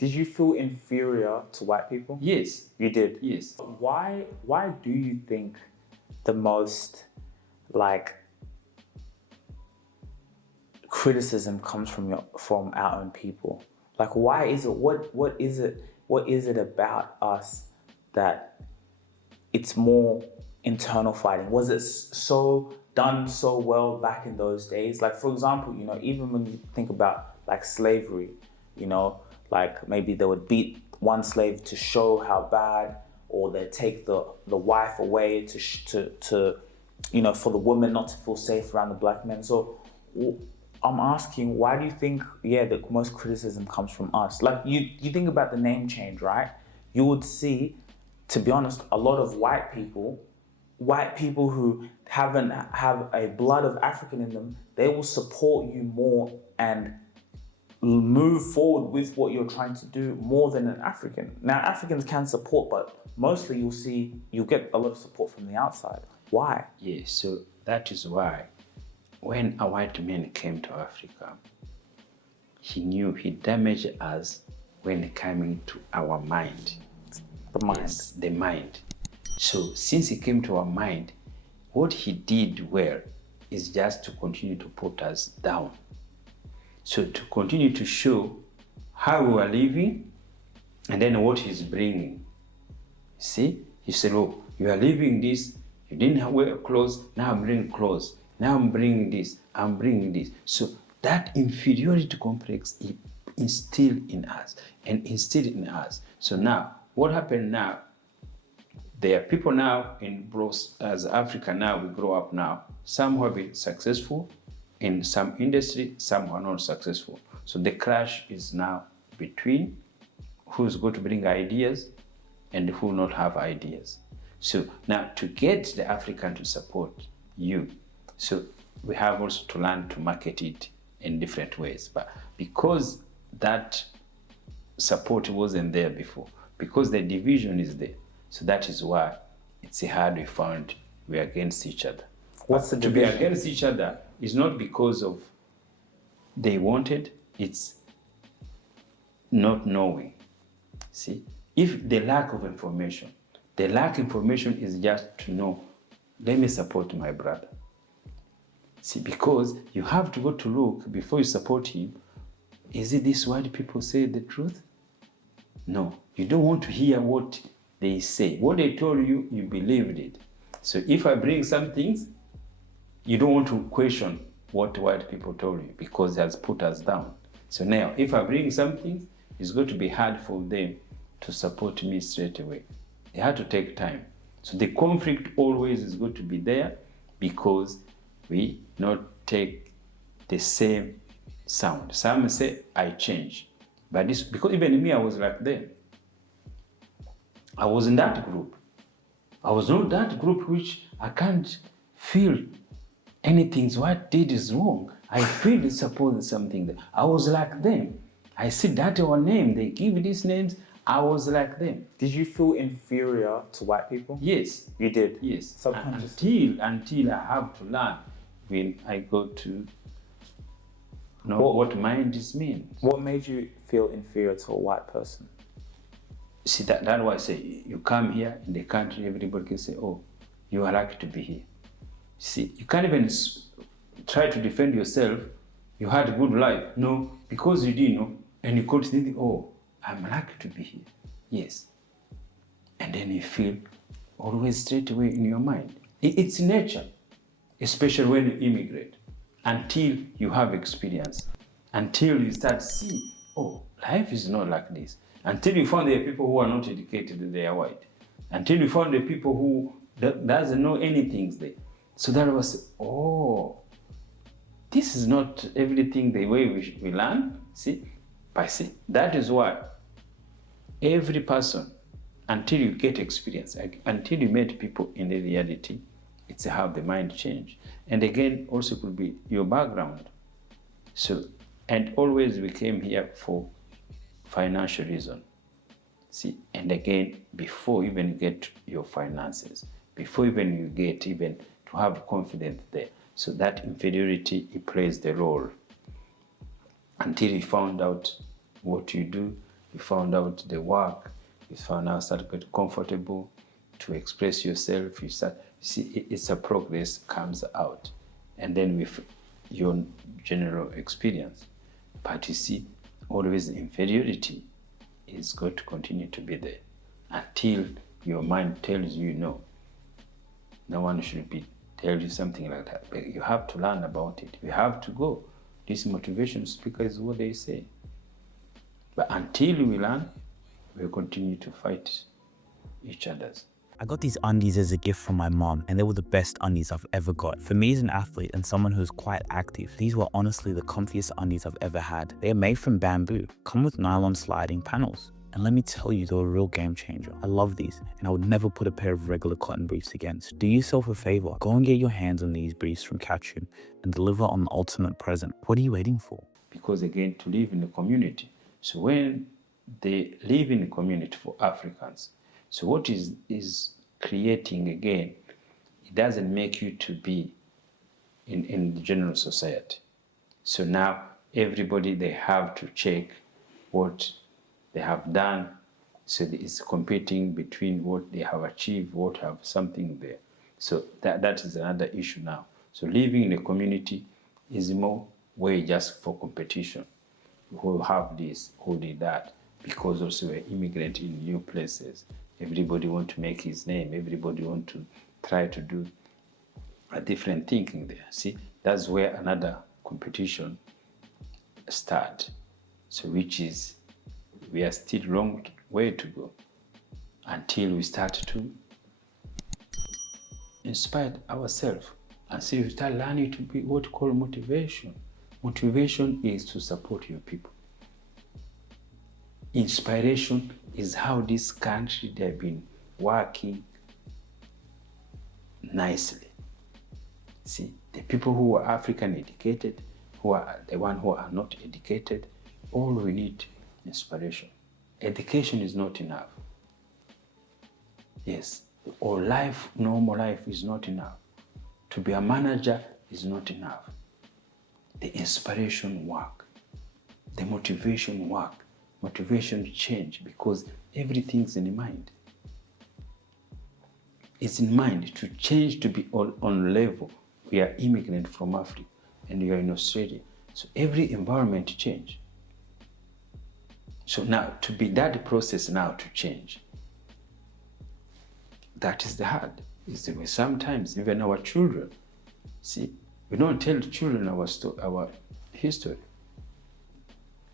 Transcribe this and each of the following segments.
Did you feel inferior to white people? Yes. You did? Yes. Why do you think the most, like, criticism comes from our own people? Like, why is it, what is it about us that it's more internal fighting? Was it done so well back in those days? Like, for example, you know, even when you think about like slavery, you know, like maybe they would beat one slave to show how bad, or they'd take the wife away to you know, for the woman not to feel safe around the black men. So I'm asking, why do you think, the most criticism comes from us? Like, you think about the name change, right? You would see, to be honest, a lot of white people who have a blood of African in them, they will support you more and move forward with what you're trying to do more than an African. Now, Africans can support, but mostly you'll get a lot of support from the outside. Why? Yes, so that is why when a white man came to Africa, he knew he damaged us when coming to our mind. The mind. Yes, the mind. So since he came to our mind, what he did well is just to continue to put us down. So to continue to show how we are living and then what he's bringing. See, he said, oh, you are living this, you didn't wear clothes, now I'm bringing clothes. Now I'm bringing this, I'm bringing this. So that inferiority complex is instilled in us and instilled in us. So now, what happened now? There are people now as Africa now, we grow up now. Some have been successful in some industry, some are not successful. So the clash is now between who's going to bring ideas and who not have ideas. So now to get the African to support you, so we have also to learn to market it in different ways. But because that support wasn't there before, because the division is there, so that is why it's hard we found we're against each other. What's the to be division? against each other is not because of they wanted, it's not knowing. See, if the lack of information is just to know, let me support my brother. See, because you have to go to look before you support him. Is it this white people say the truth? No, you don't want to hear what they say. What they told you, you believed it. So if I bring some things, you don't want to question what white people told you because it has put us down. So now, if I bring something, it's going to be hard for them to support me straight away. They had to take time. So the conflict always is going to be there because we not take the same sound. Some say, I change. But this, because even me, I was like them. I was in that group. I was not that group which I can't feel anything what did is wrong. I feel support something that I was like them. I see that our name, they give these names, I was like them. Did you feel inferior to white people? Yes. You did? Yes. Subconsciously. Until I have to learn when I go to know what mind is means. What made you feel inferior to a white person? See, that's why I say, you come here in the country, everybody can say, oh, you are lucky to be here. See, you can't even try to defend yourself. You had a good life. No, because you didn't know, and you got thinking, oh, I'm lucky to be here. Yes. And then you feel always straight away in your mind. It's nature, especially when you immigrate, until you have experience, until you start seeing, oh, life is not like this. Until you find there are people who are not educated, they are white. Until you find the people who doesn't know anything there. So that was, oh, this is not everything the way we learn. See, but see, that is why every person, until you get experience, until you meet people in the reality, it's how the mind change. And again, also could be your background. So, and always we came here for financial reason. See, and again, before even you get your finances, before even you get even to have confidence there. So that inferiority, it plays the role until you found out what you do you found out the work, you found out start to get comfortable to express yourself, you start, see, it's a progress comes out. And then with your general experience. But you see, always inferiority is going to continue to be there until your mind tells you no. No one should be tell you something like that. But you have to learn about it. You have to go. This motivation speaker is what they say. But until we learn, we'll continue to fight each other's. I got these undies as a gift from my mom, and they were the best undies I've ever got. For me as an athlete and someone who's quite active, these were honestly the comfiest undies I've ever had. They are made from bamboo, come with nylon sliding panels. And let me tell you, they're a real game changer. I love these, and I would never put a pair of regular cotton briefs against. Do yourself a favor, go and get your hands on these briefs from Katrin and deliver on the ultimate present. What are you waiting for? Because again, to live in a community. So when they live in a community for Africans, so what is creating again, it doesn't make you to be in the general society. So now everybody, they have to check what they have done. So it's competing between what they have achieved, what have something there. So that is another issue now. So living in a community is more way just for competition. Who have this, who did that, because also we're immigrant in new places. Everybody want to make his name. Everybody want to try to do a different thinking there. See, that's where another competition start. So which is, we are still long way to go until we start to inspire ourselves and see, we start learning to be what we call motivation. Motivation is to support your people. Inspiration is how this country, they've been working nicely. See, the people who are African educated, who are the ones who are not educated, all we need inspiration. Education is not enough. Yes, or life, normal life is not enough. To be a manager is not enough. The inspiration work, the motivation work, motivation change, because everything's in the mind. It's in mind to change to be on level. We are immigrant from Africa and you are in Australia. So every environment change. So now to be that process now to change, that is the hard. Is the way sometimes even our children, see, we don't tell children our history.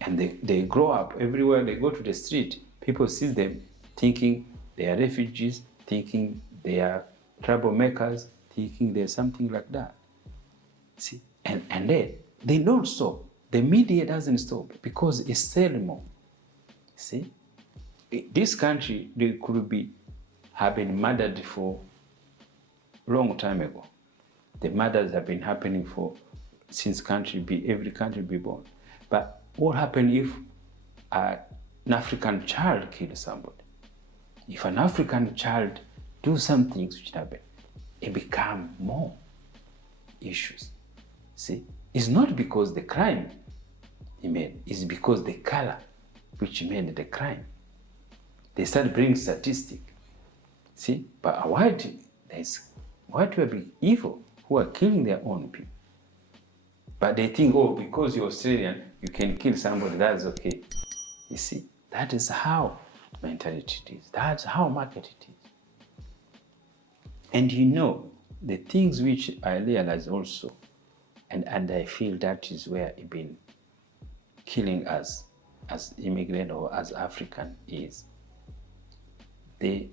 And they grow up everywhere they go to the street. People see them thinking they are refugees, thinking they are troublemakers, thinking they're something like that. See, and then they don't stop. The media doesn't stop because it's selling more. See, this country, they could have been murdered for a long time ago. The murders have been happening since every country be born. But what happened if an African child kills somebody? If an African child do some things which happen, it become more issues. See, it's not because the crime he made, it's because the color which made the crime. They start bringing statistics. See, but a white will be evil who are killing their own people. But they think, oh, because you're Australian, you can kill somebody, that's okay. You see, that is how mentality it is. That's how market it is. And you know, the things which I realize also, and I feel that is where it been killing us as immigrant or as African is the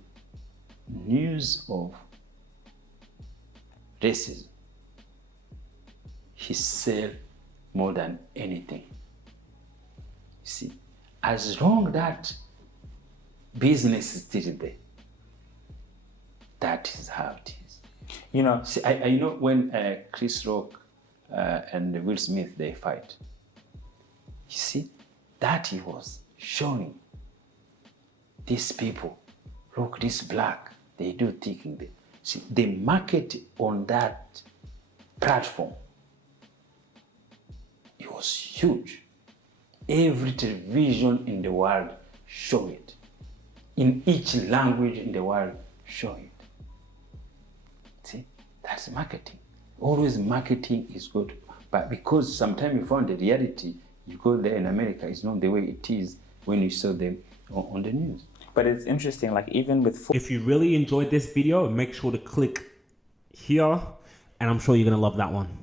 news of racism. He sell more than anything. You see, as long that business is still there, that is how it is. You know, See, I know when Chris Rock and Will Smith, they fight. You see, that he was showing these people, look, this black, they do thinking. See, they market on that platform. It was huge. Every television in the world show it. In each language in the world, show it. See, that's marketing. Always marketing is good. But because sometimes you found the reality, you go there in America, it's not the way it is when you saw them on the news. But it's interesting, like even with If you really enjoyed this video, make sure to click here, and I'm sure you're gonna love that one.